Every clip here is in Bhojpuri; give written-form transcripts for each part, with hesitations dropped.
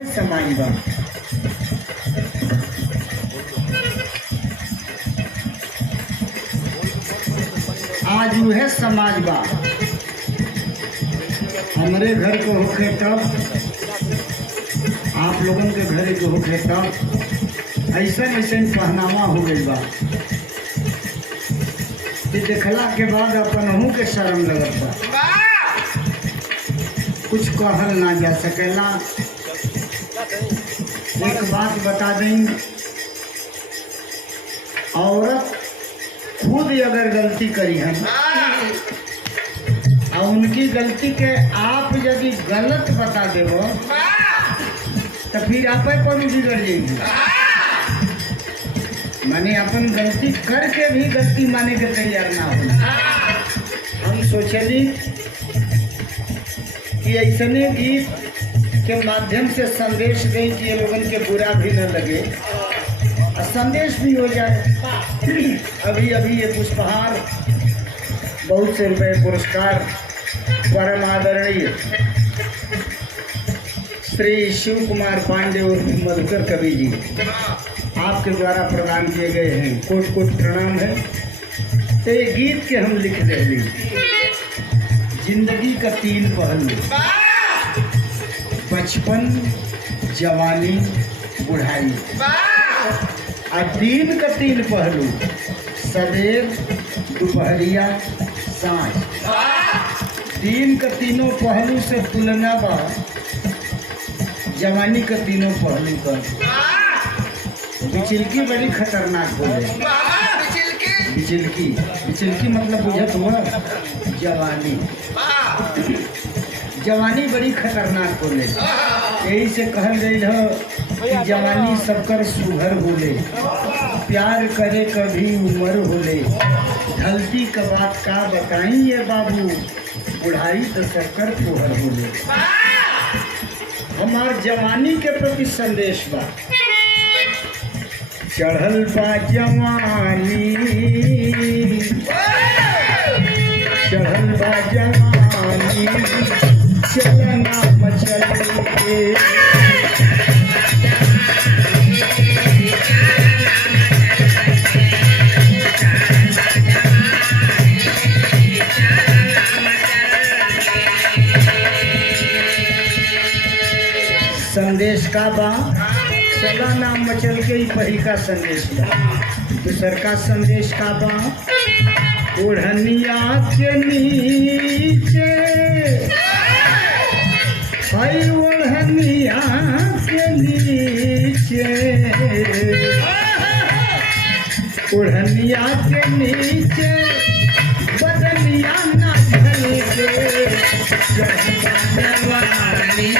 समाज बा। आज वह समाज बा हमारे घर को होखे तब, आप लोगन के घर को होखे तब ऐसा ऐसा पहनावा हो गई बा कि देखला के बाद अपनहू के शर्म लगत बा, कुछ कहल ना जा सकेला। एक बात बता दें, औरत खुद अगर गलती करी है और उनकी गलती के आप यदि गलत बता देवो तो फिर आप पर बिगड़ जाएगी। माने अपन गलती करके भी गलती माने के तैयार ना हो। हम सोचली कि ऐसने गीत के माध्यम से संदेश दें कि ये लोगन के बुरा भी न लगे और संदेश भी हो जाए। अभी अभी ये पुष्पहार बहुत से रुपए पुरस्कार परम आदरणीय श्री शिव कुमार पांडे और मधुकर कवि जी आपके द्वारा प्रदान किए गए हैं। कोट कोट प्रणाम है। तो ये गीत के हम लिख रहे हैं, जिंदगी का तीन पहलू, बचपन, जवानी, बुढ़ाई। और दिन का तीन पहलू, सवेर, दोपहरिया, सांझ। दिन का तीनों पहलू से तुलना बा जवानी का तीनों पहलू का। बिचलकी बड़ी खतरनाक हो गई। बिचलकी मतलब बुझत हुआ जवानी। जवानी बड़ी खतरनाक हो गई। यही से कहल गई है कि जवानी सबकर सुघर बोले, प्यार करे कभी उम्र होले, ढलती का बात का बताई ये बाबू, बुढ़ाई तो सबकर तोहर बोले। हमार जवानी के प्रति संदेश बा, चढ़ल बा जवानी, चढ़ल बा जवानी, चलना मचल के। संदेश का बा चला ना मचल के ही पही का संदेश बा। दूसर का संदेश का बा ओढ़निया के नीचे, हाय ओढ़निया के नीचे, ओढ़निया के नीचे बदनिया ना ढलके, जवानी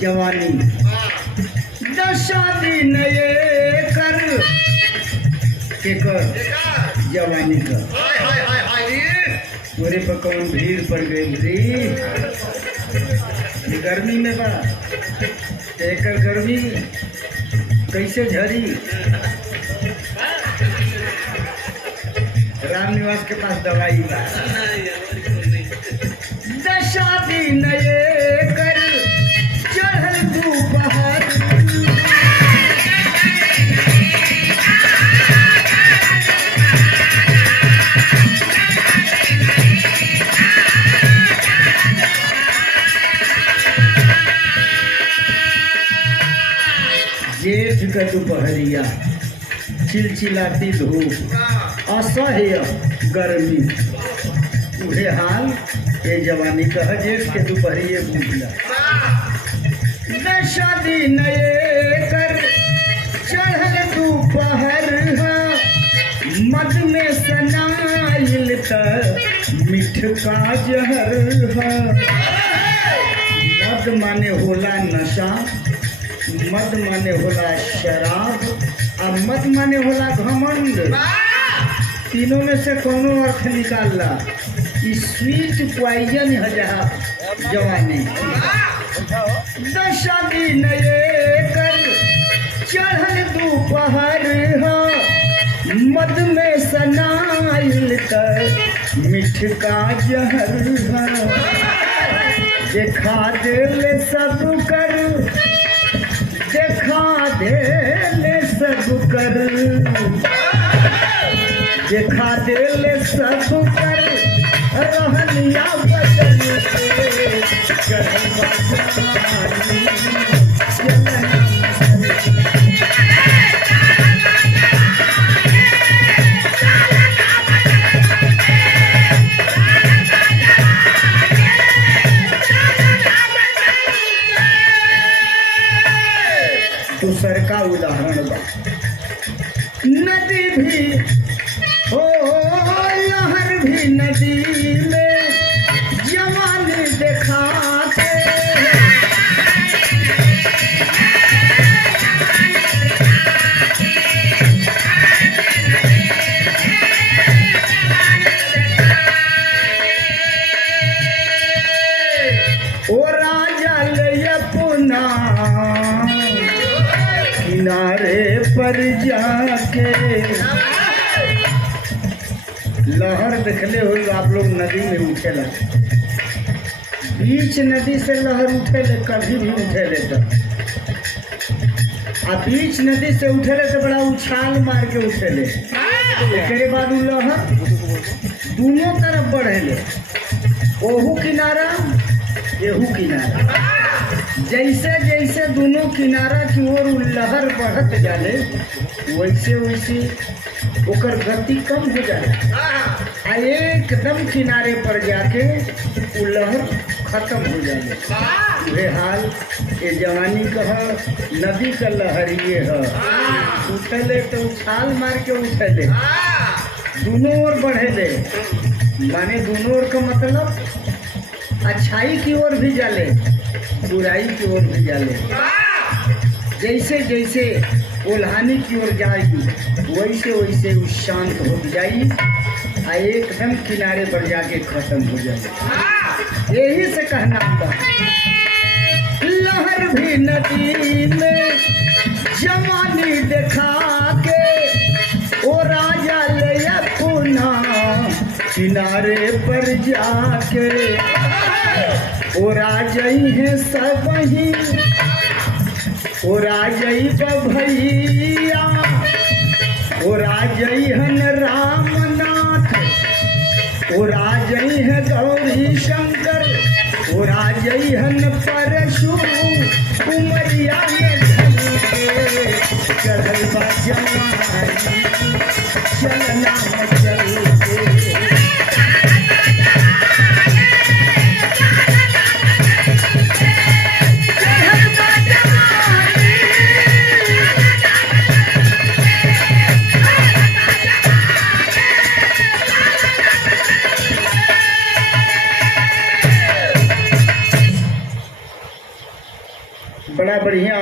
जवानी दशा दिन ये कर के कर जवानी का पूरे पर कौन भीड़ पड़ गई रे। ये गर्मी में बा एकर गर्मी कैसे झरी। राम निवास के पास दवाई बा। दशा दिन ये कर चढ़ल दोपहर, जेठ का दोपहरिया, चिलचिलाती धूप, असह्य गर्मी, उहे हाल ये जवानी का है। जेठ के दोपहरिए भूखला, नशा दिन ये कर चढ़ल दोपहर, मद में सनाइल त मिठ का जहर। मद माने होला नशा, मद माने होला शराब, और मद माने होला घमंड। तीनों में से कोनो अर्थ निकाल ला। स्वीट पॉइजन है जहाँ जवानी दशा दिन कर चढ़ल दोपहर हो मद में सनाइल कर मिठ का जहर हो देखा दिल सब कर देखा दिल सब कर देखा दिल सब कर रहनिया बदल के चढ़वा जवानी दूसर का उदाहरण बा नदी भी हो लहर भी नदी में जवान दिखाते ओ राजा ले अपना किनारे पर जाके लहर देखले हो आप लोग नदी में उठेला बीच नदी से लहर उठेले कभी भी उठेले तो आ बीच नदी से उठेले तो बड़ा उछाल मार के उठेले एक बाद उ लहर दोनों तरफ बढ़ेले ओहू किनारा एहू किनारा जैसे जैसे दोनों किनारा की ओर लहर बढ़त जाले वैसे वैसे ओकर गति कम हो जाए आ एकदम किनारे पर जाके वो लहर खत्म हो जाए वे हाल ये जवानी कह नदी का लहरिए है उठले तो उछाल मार के उठले दोनों ओर बढ़ेले माने दोनों ओर का मतलब अच्छाई की ओर भी जाले बुराई की ओर भी जाले जैसे जैसे उल्हानी की ओर जाएगी वैसे वैसे वो शांत हो जाएगी आ एकदम किनारे पर जाके खत्म हो जाएगी यही से कहना था लहर भी नदी में जवानी दिखा के ओ राजा ले अपना किनारे पर जाके ओ राजई है सब ही ओ राजई भैया ओ राजई हन रामनाथ ओ राजई है गौरी शंकर ओ राजई हन परशु उमरिया में चढ़ल बा जवानी चलना चल के बड़ा बढ़िया